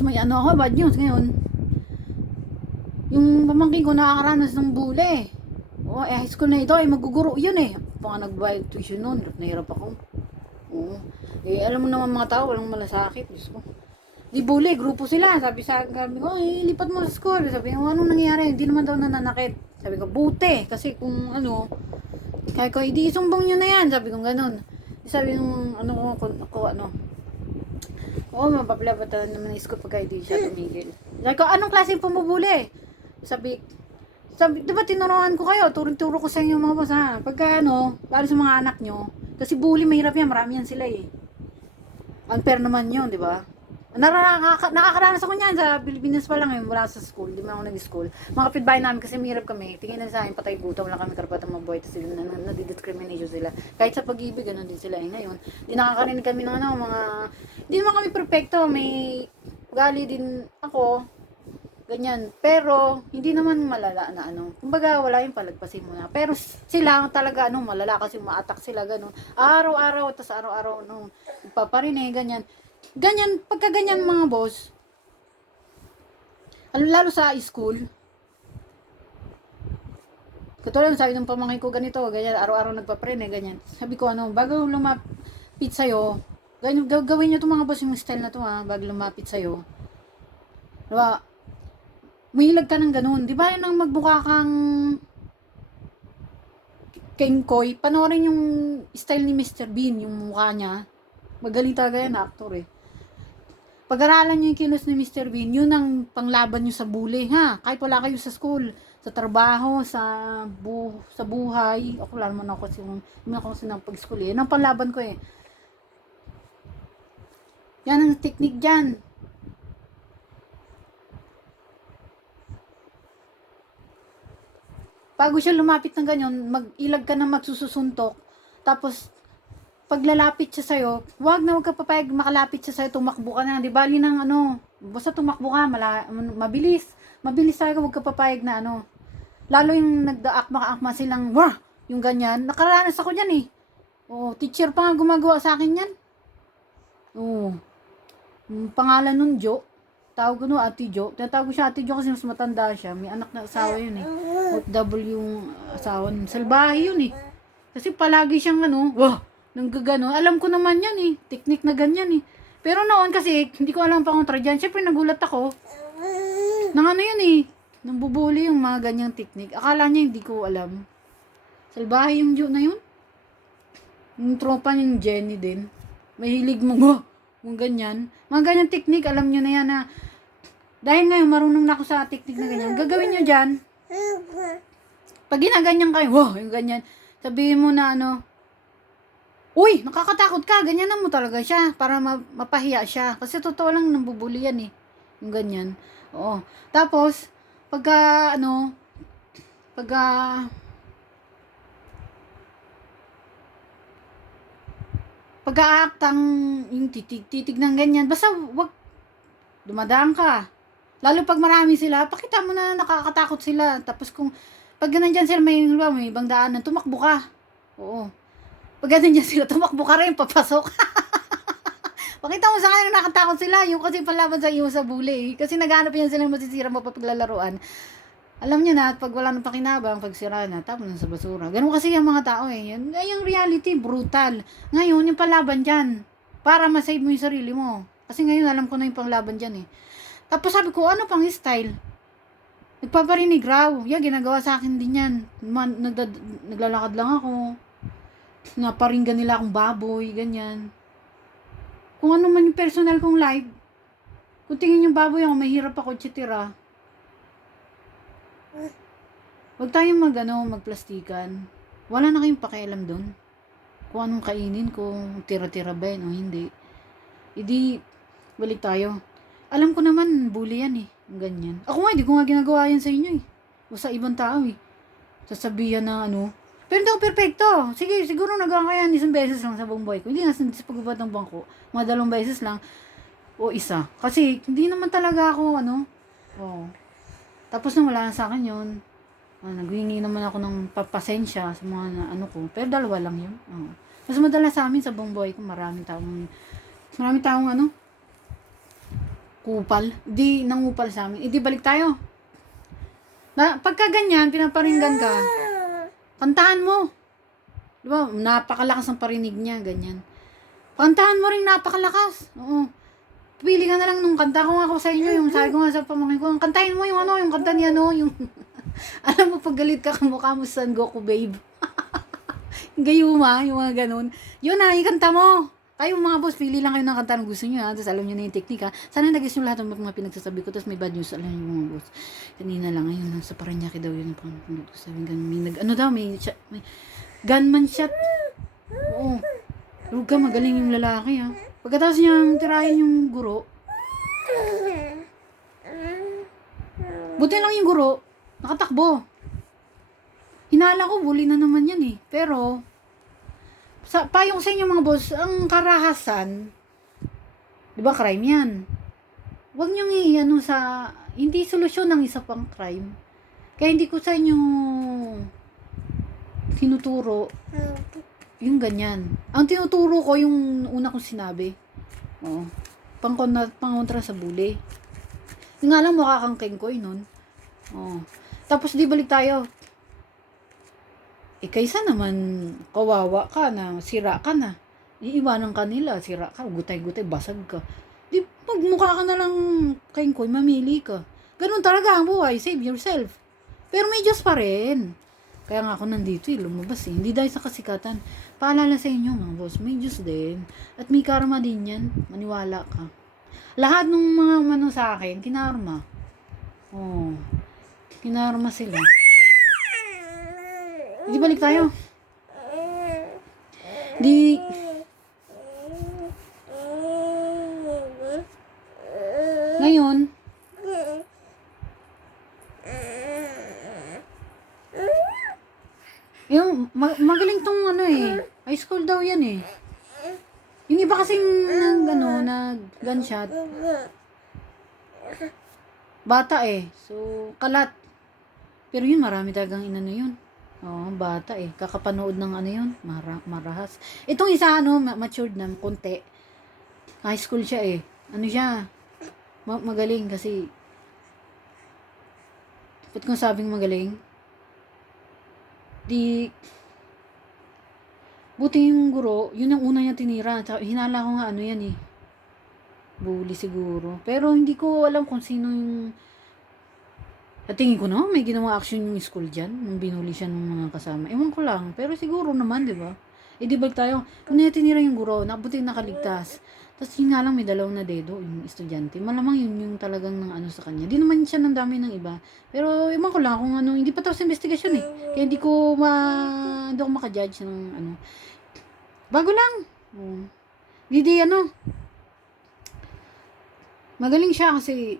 May ano ako, bad news ngayon. Yung pamangkin ko nakakaranas ng bule. Oo, high school na ito, maguguro yun eh. Pa nga nagbayad tuition noon, hirap na hirap ako. Oo. Alam mo naman mga tao, walang malasakit. Diyos ko. Di bule, grupo sila. Sabi ko, lipat mo sa school. Sabi ko, anong nangyari? Hindi naman daw nananakit. Sabi ko, buti. Kasi kung ano, kaya ko, hindi isumbong nyo na yan. Sabi ko, ganun. Sabi nung, oo, mapapalabatan naman yung school pagka hindi siya tumigil. Sabi ko, anong klase pumubuli? Sabi, di ba tinuruan ko kayo? Turo ko sa inyo mga boss ha. Pagka para sa mga anak nyo, kasi bully, mahirap yan, marami yan sila eh. Unfair naman yun, di ba? Nakakaranas ako niyan sa Pilipinas pa lang eh, wala sa school, di man ako nag-school. Mga kapitbahay namin kasi mahirap kami, tingin na sa akin, patay buta, wala kami karapatang mabuhay, tapos nadidiscrimination sila. Kahit sa pag-ibig, ganun din sila eh. Ngayon, di nakakarinig kami ng hindi naman kami perfecto, may ugali din ako, ganyan. Pero, hindi naman malala na kumbaga, wala yung palagpasin mo na. Pero, sila talaga, malala kasi umaatak sila, ganun. Araw-araw, tas araw-araw, paparinig, ganyan. Ganyan, pagka ganyan mga boss, lalo sa school, katulad sabi ng pamangkin ko ganito, ganyan, araw-araw nagpaprene, ganyan. Sabi ko, bago lumapit sa'yo, gawin nyo itong mga boss yung style na to ha, bago lumapit sa'yo. Diba, mahilag ka ng ganun. Di ba yun ang magbuka kang King Koy, panoorin yung style ni Mr. Bean, yung mukha niya. Magaling talaga yan, actor eh. Pag-aralan nyo yung kilos ni Mr. Bean, yun ang panglaban nyo sa bully, ha? Kahit wala kayo sa school, sa trabaho, sa buhay. Ako lang naman ako kasi ng pag-school eh. Yan ang panglaban ko eh. Yan ang technique dyan. Bago siya lumapit ng ganyan, mag-ilag ka na magsususuntok. Tapos, paglalapit siya sa'yo, wag ka papayag makalapit siya sa'yo, tumakbo ka na. Di bali ng basta tumakbo ka, mabilis. Mabilis tayo, wag ka papayag na Lalo yung nagdaakma-akma silang, wah, yung ganyan. Nakaranas ako dyan eh. Oo, teacher pa nga gumagawa sa akin yan. Oo. Yung pangalan nun, Jo. Tawag ko Ate Jo. Tinatawag ko siya Ate Jo kasi mas matanda siya. May anak na asawa yun eh. OFW yung asawa nun. Salbahe yun eh. Kasi palagi siyang wah, nang gagano. Alam ko naman yan eh. Technique na ganyan eh. Pero noon kasi, hindi ko alam pa kontra dyan. Siyempre nagulat ako. Nang yun eh. Nang bubuli yung mga ganyang technique. Akala niya hindi ko alam. Salbahe yung Jo na yun. Yung tropa niya yung Jenny din. Mahilig mo yung ganyan. Mga ganyan technique, alam nyo na yan na dahil ngayon marunong na ako sa technique na ganyan. Gagawin nyo dyan. Pag ginaganyan kayo, wow, yung ganyan. Sabihin mo na uy, nakakatakot ka, ganyan mo talaga siya para mapahiya siya. Kasi totoo lang nambubuli yan eh. Yung ganyan. Oo. Tapos, pagka pag-aaktang yung titig ng ganyan, basta wag dumadaan ka. Lalo pag marami sila, pakita mo na nakakatakot sila. Tapos pag ganyan sila may ibang daanan, tumakbo ka. Oo. Pag ganyan sila, tumakbo ka rin, papasok. Pakita mo sa kanila nakatakot sila. Yung kasi palaban sa iyo sa bully. Kasi naghanap yan sila masisira mo papaglalaruan. Alam niyo na, pag wala nang pakinabang, pag sira na, tapos na sa basura. Ganun kasi yung mga tao eh. Yung reality, brutal. Ngayon, yung palaban dyan, para masave mo yung sarili mo. Kasi ngayon, alam ko na yung panglaban dyan eh. Tapos sabi ko, ano pang style? Nagpaparinig raw. Ginagawa sa akin din yan. Naglalakad lang ako. Naparinggan nila akong baboy, ganyan. Kung ano man yung personal kong life, kung tingin yung baboy ako, mahirap ako, etc. Huwag tayong magplastikan. Wala na kayong pakialam doon. Kung anong kainin, kung tira-tira ba yun o hindi. Hindi, balik tayo. Alam ko naman, bully yan eh. Ganyan. Ako nga, hindi ko nga ginagawa yan sa inyo eh. O sa ibang tao eh. Sasabihan na Pero hindi ako perfecto. Sige, siguro nagawa ko yan isang beses lang sa buong buhay ko. Hindi nga sa pagbabad ng bangko. Mga 2 beses lang. O isa. Kasi, hindi naman talaga ako, Tapos nang wala na sa akin yun, naghingi naman ako ng papasensya sa mga ko. Pero 2 lang yun. Mas madalas sa amin sa buong buhay ko, maraming taong Kupal. Di nangupal sa amin. Di balik tayo. Pagka ganyan, pinaparinggan ka, kantahan mo. Di ba? Napakalakas ang parinig niya, ganyan. Kantahan mo rin napakalakas. Oo. Pili ka na lang nung kanta ko nga ako sa inyo, yung sabi ko nga sa pamangkin ko, kantahin mo yung yung kanta niya, yung, alam mo, pag galit ka, kamukha mo sa Son Goku, babe. Gayuma, yung mga ganun. Yun na, ikanta mo. Kayo mga boss, pili lang kayo ng kanta na gusto nyo, ha? Tapos alam nyo na yung technique, ha? Sana nag-guess nyo lahat ng mga pinagsasabi ko, tapos may bad news, alam nyo mga boss. Kanina lang, ayun, sa Paranaque daw yun, sabi ganun, may gunman shot. Oo. Huwag ka, magaling yung lalaki, ha? Pagkatapos niyang tirahin yung guro, buti lang yung guro, nakatakbo. Hinala ko, bully na naman yan eh. Pero, payong sa inyo mga boss, ang karahasan, di ba crime yan? Huwag niyong hindi solusyon ng isa pang crime. Kaya hindi ko sa inyo tinuturo yung ganyan. Ang tinuturo ko yung una kong sinabi. Oo. Pangontra sa bully. Yung nga lang mukha kang kengkoy nun. Oo. Tapos di balik tayo. Kaysa naman kawawa ka na, sira ka na. Iiwanan ka nila, sira ka, gutay-gutay, basag ka. Di magmukha ka na lang kengkoy, mamili ka. Ganun talaga ang buhay, save yourself. Pero may Diyos pa rin. Kaya nga ako nandito lumabas Hindi dahil sa kasikatan. Paalala sa inyo mga boss, may Diyos din. At may karma din yan. Maniwala ka. Lahat ng mga sa akin, kinarma. Oh. Kinarma sila. Di balik tayo. Di... Ngayon, yung magaling tong high school daw yan eh. Yung iba kasing nag gunshot. Bata eh. So, kalat. Pero yun, marami talagang yun. Oo, bata eh. Kakapanood ng yun. Marahas. Itong isa matured na, konti. High school siya eh. Siya? Magaling kasi. Ba't kung sabing magaling? Buti yung guro, yun ang una niya tinira. Hinala ko nga yan eh. Bully siguro. Pero hindi ko alam kung sino yung... At tingin ko may ginawa action yung school dyan. Nung binuli siya ng mga kasama. Ewan ko lang. Pero siguro naman, di ba? Di balik tayo. Kung tinira yung guro, buti nakaligtas. Tapos yun nga lang, may dalawang na dedo, yung estudyante. Malamang yun yung talagang sa kanya. Di naman siya ng dami ng iba. Pero ewan ko lang kung hindi pa tapos investigasyon eh. Kaya hindi ko makajudge ng Bago lang. Magaling siya kasi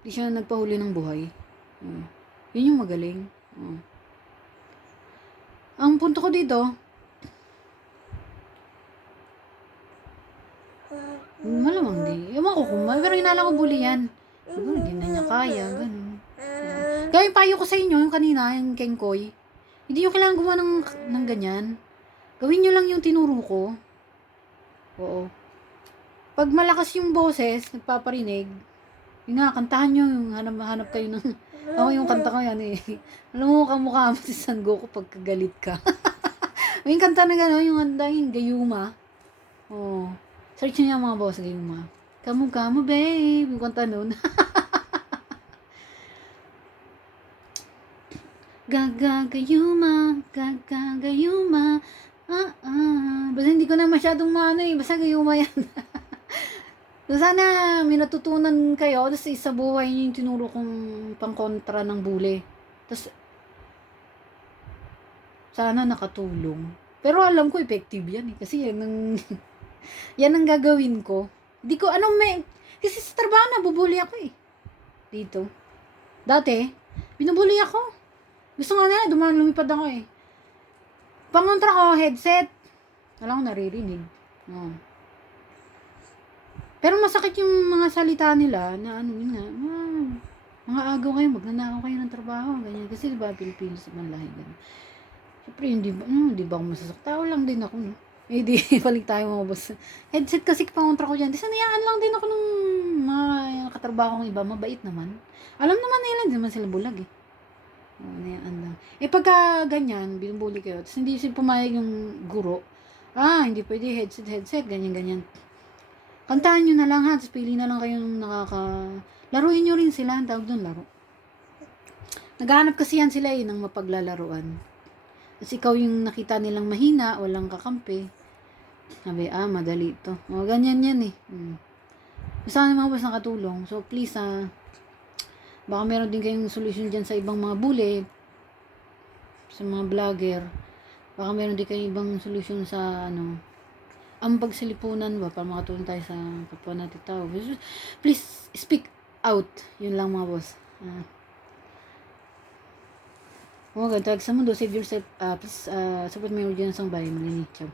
di siya nagpahuli ng buhay. Yun yung magaling. Ang punto ko dito, malamang di. Ewan ko pero hinala ko bully yan. Siguro hindi na niya kaya, ganun. Kaya yung payo ko sa inyo, yung kanina, yung kengkoy, hindi nyo kailangan gumawa ng ganyan. Gawin nyo lang yung tinuro ko. Oo. Pag malakas yung boses, nagpaparinig, yun nga, kantahan nyo, yung hanap kayo ng, yung kanta ko yan eh. Alam mo, kamukha mo si Son Goku pagkagalit ka. Yung kanta na gano'n, yung Gayuma. Oo. Search niya mga boss, Gayuma. Kamu, babe. Yung kanta nun. Gagayuma. Basta hindi ko na masyadong basta Gayuma yan. So, sana may natutunan kayo sa buhay niyo yung tinuro kong pangkontra ng bully. Tapos, sana nakatulong. Pero alam ko, effective yan eh. Kasi yan ang gagawin ko. Hindi ko, kasi sa trabaho nabubuli ako eh. Dito. Dati, binubuli ako. Gusto nga nila, lumipad ako eh. Pangontra ko, headset. Wala akong naririnig. Pero masakit yung mga salita nila na mga agaw kayo, magnanakaw kayo ng trabaho, ganyan. Kasi diba, Pilipinas sa manlahi, ganyan. Siyempre, hindi ba ako masasak? Tao lang din ako, no? Di, balik tayo mga boss. Headset kasi pangontra ko dyan. Di sanayaan lang din ako ng mga yung katrabaho kong iba, mabait naman. Alam naman nila, hindi naman sila bulag eh. Lang. Pagka ganyan, binubuli kayo, tapos hindi sila pumayag yung guro, hindi pwede, headset, ganyan. Kantahan nyo na lang ha, tapos pili na lang kayo ng laruin nyo rin sila, ang tawag doon, laro. Naghahanap kasi yan sila ng mapaglalaruan. Tapos ikaw yung nakita nilang mahina, walang kakampi. Sabi, madali ito. Ganyan yan eh. Sana mga boss nakatulong. So please, baka meron din kayong solusyon dyan sa ibang mga bully, sa mga vlogger. Baka meron din kayong ibang solusyon sa ang pagsilipunan ba para makatulong tayo sa kapwa natin tao. Please speak out. Yun lang mga boss. Kung magandang sa mundo, save yourself. Please support my audience ang bayan. Malini. Ciao.